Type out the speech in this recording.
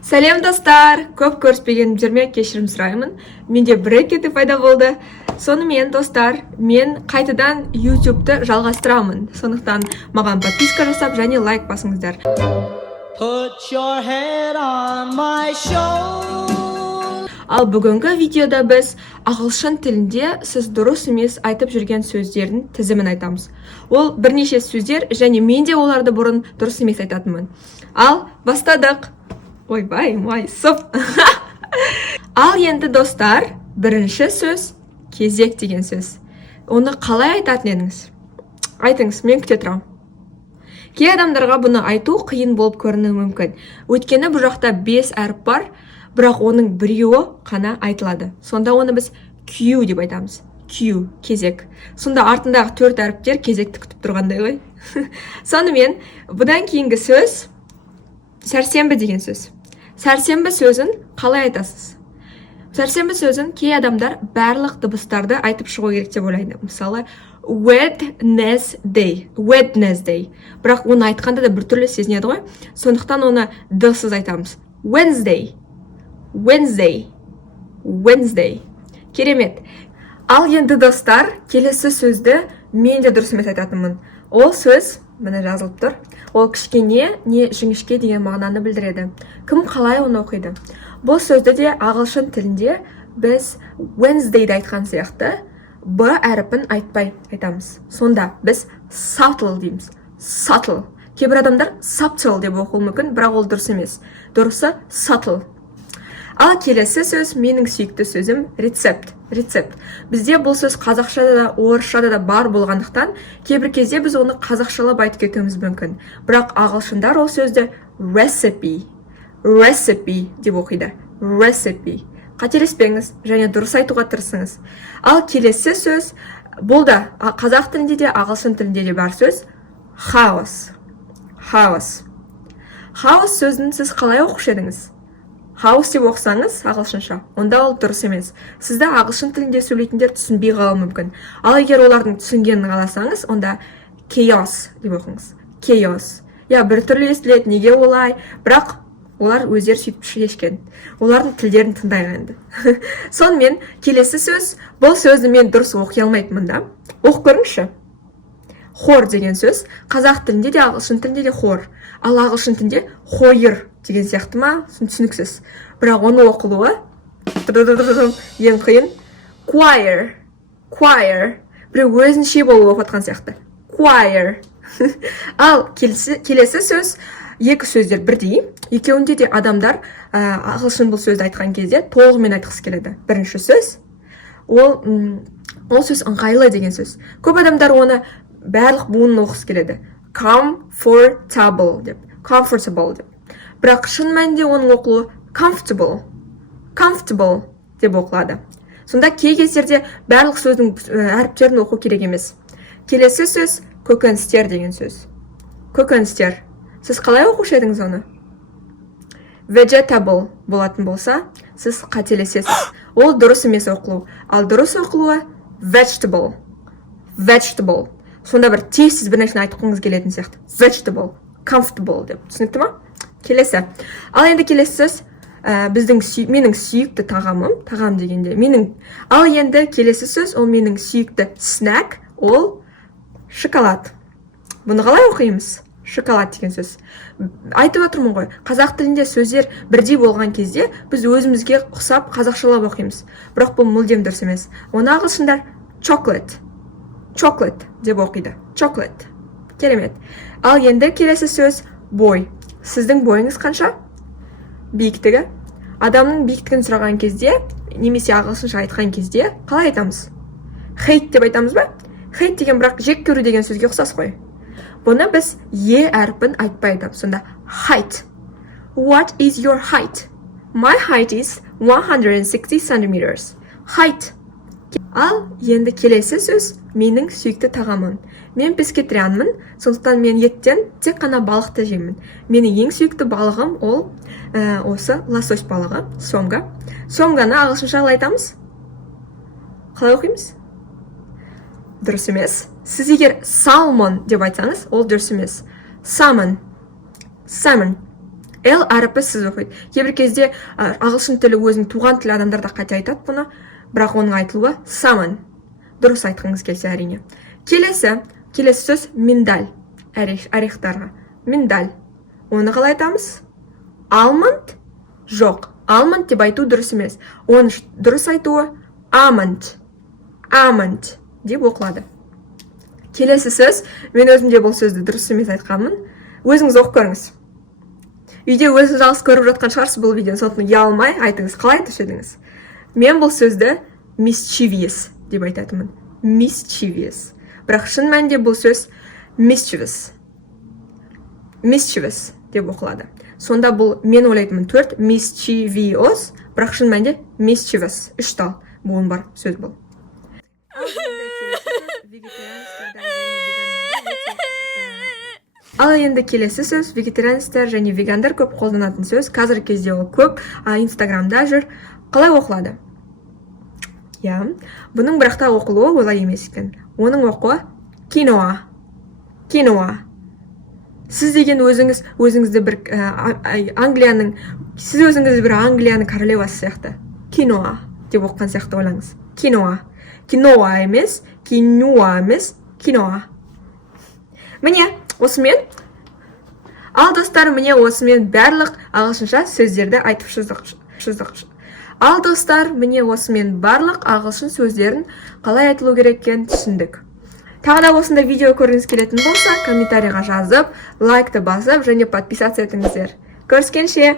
Сәлем достар! Көп көріспегенімдерме кешірім сұраймын. Менде брекеті пайда болды. Сонымен достар, мен қайтадан YouTube'ты жалғастырамын. Сондықтан маған подписка жасап және лайк басыңыздар. Put your head on my shoulder. Ал бүгінгі видеода біз ағылшын тілінде сіз дұрыс емес айтып жүрген сөздердің тізімін айтамыз. Ол бірнеше сөздер және мен де оларды бұрын дұрыс емес айтатынмын. Ал бастадық. Ойбай, майсып. Ал енді достар, бірінші сөз кезек деген сөз. Оны қалай айтатын едіңіз? Айтыңыз, мен күте тұрамын. Кей адамдарға бұны айту қиын болып көрінуі мүмкін. Өйткені бұл жақта 5 әріп бар, бірақ оның біреуі қана айтылады. Сонда оны біз queue деп айтамыз. Queue, кезек. Сонда артындағы 4 әріптер кезекті күтіп тұрғандай ғой. Сонымен, бұдан кейінгі сөз сәрсенбі деген сөз. Сәрсенбі сөзін қалай айтасыз? Сәрсенбі сөзін кей адамдар барлық дыбыстарды айтып шығу керек деп ойлайды. Мысалы, Wednesday. Бірақ оны айтқанда да біртүрлі сезінеді ғой. Сондықтан оны д-сыз айтамыз. Wednesday. Керемет. Ал енді достар, келесі сөзді мен де дұрыс емес айтатынмын. Ол сөз, міне жазылып тұр. Ол кішкене не жіңішке деген мағынаны білдіреді. Кім қалай оны оқиды? Бұл сөзді де ағылшын тілінде біз Wednesday'ді айтқан сияқты Б әріпін айтпай айтамыз. Сонда біз subtle дейміз. Subtle. Кейбір адамдар subtle деп оқуы мүмкін, бірақ ол дұрыс емес. Дұрысы subtle. Ал келесі сөз менің сүйікті сөзім рецепт. Бізде бұл сөз қазақшада да, орысшада да бар болғандықтан, кейбір кезде біз оны қазақшалап айтып кетуіміз мүмкін. Бірақ ағылшындар ол сөзді recipe деп оқиды. Recipe. Қателеспеңіз және дұрыс айтуға тырысыңыз. Ал келесі сөз, бұл да қазақ тілінде де, ағылшын тілінде де бар сөз house. House сөзін сіз қалай оқушы едіңіз? House деп оқысаңыз ағылшынша, онда ол дұрыс емес. Сізді ағылшын тілінде сөйлейтіндер түсінбей қалуы мүмкін. Ал егер олардың түсінгенін қаласаңыз, онда chaos деп оқыңыз. Chaos. Я, бір түрлі естіледі, неге олай? Бірақ олар өздері сөйтіп шешкен. Олардың тілдерін тыңдайық енді. Сонымен келесі сөз, бұл сөзді мен дұрыс оқи алмайтынмын да. Оқып көріңізші. Хор деген сөз, қазақ тілінде де, ағылшын тілінде де хор. Ал ағылшын тілінде хойыр деген сияқты ма? Түсініксіз. Бірақ оны оқылуы ең қиын. Choir. Біреу өзінше болып оқытқан сияқты. Choir. Ал келесі сөз, екі сөздер бірдей. Екеуінде де адамдар ағылшын бұл сөзді айтқан кезде толығымен айтқысы келеді. Бірінші сөз, ол сөз ыңғайлы деген сөз. Көп адамдар оны барлық буынын оқысы келеді. Comfortable деп. Бірақ шын мәнінде оның оқылуы comfortable деп оқылады. Сонда кей кездерде барлық сөздің әріптерін оқу керек емес. Келесі сөз көкөністер деген сөз. Көкөністер. Сіз қалай оқушы едіңіз оны? Vegetable болатын болса, сіз қателесесіз. Ол дұрыс емес оқылу. Ал дұрыс оқылуы vegetable. Сонда бір тез бір нәрсені айтқыңыз келетін сияқты. Vegetable, comfortable деп. Түсінікті ма? Келесі. Ал енді келесі сөз менің сүйікті тағам дегенде. Ал енді келесі сөз, ол менің сүйікті snack, ол шоколад. Бұны қалай оқимыз? Шоколад деген сөз. Айтып отырмын ғой, қазақ тілінде сөздер бірдей болған кезде біз өзімізге ұқсап қазақшалап оқимыз. Бірақ бұл мүлдем дұрыс емес. Оны ағылшындар chocolate деп оқиды. Chocolate. Керемет. Ал енді келесі сөз бой. Сіздің бойыңыз қанша? Биіктігі. Адамның биіктігін сұраған кезде, немесе ағылшынша айтқан кезде, қалай айтамыз? Height деп айтамыз ба? Height деген бірақ жек көру деген сөзге ұқсас қой. Бұны біз е әріпін айтпай айтамыз. Сонда height. What is your height? My height is 160 centimeters. Height. Ал енді келесі сөз менің сүйікті тағамым. Мен пескетарианмын, сондықтан мен еттен тек қана балықты жеймін. Менің ең сүйікті балығым ол осы лосось балығы, сомга. Сомганы ағылшынша қалай айтамыз? Қалай оқимыз? Дұрыс емес. Сіз егер salmon деп айтсаңыз, ол дұрыс емес. Salmon. L әріпі сіз оқиды. Кейбір кезде ағылшын тілі өзінің туған тілі адамдар да қате айтады бұны, бірақ оның айтылуы summon. Дұрыс айтқыңыз келсе әрине. Келесі сөз миндаль. Орехтарға. Миндаль. Оны қалай айтамыз? Almond? Жоқ. Almond деп айту дұрыс емес. Оны дұрыс айтуы almond. Almond деп оқылады. Келесі сөз, мен өзімде бұл сөзді дұрыс емес айтқанмын. Өзіңіз оқып көріңіз. Үйде өзіңіз жалғыз көріп жатқан шығарсыз бұл видеоны, сондықтан ұялмай айтыңыз, қалай айтушы едіңіз? Мен бұл сөзді mischievous деп айтатынмын. Mischievous. Бірақ шын мәнінде бұл сөз mischievous. Mischievous деп оқылады. Сонда бұл мен ойлайтынмын 4 mischievous, бірақ шын мәнінде mischievous. 3 тал буын бар сөз бұл. Ал енді келесі сөз вегетарианецтер және вегандар көп қолданатын сөз. Қазіргі кезде ол көп Инстаграмда жүр. Қалай оқылады? Бұның бірақта оқылуы олай емес екен. Оның оқуы киноа. Киноа. Сіз деген өзіңізді бір Англияның королевасы сияқты. Киноа деп оққан сияқты ойлаңыз. Киноа. Киноа емес, киноа емес, киноа. Міне, осымен. Ал достар, міне осымен барлық ағылшынша сөздерді айтып шықтық. Ал достар, міне осымен барлық ағылшын сөздерін қалай айтылу керек екенін түсіндік. Тағы да осында видео көргіңіз келетін болса, комментарийға жазып, лайкты басып және подписаться етіңіздер. Көріскенше!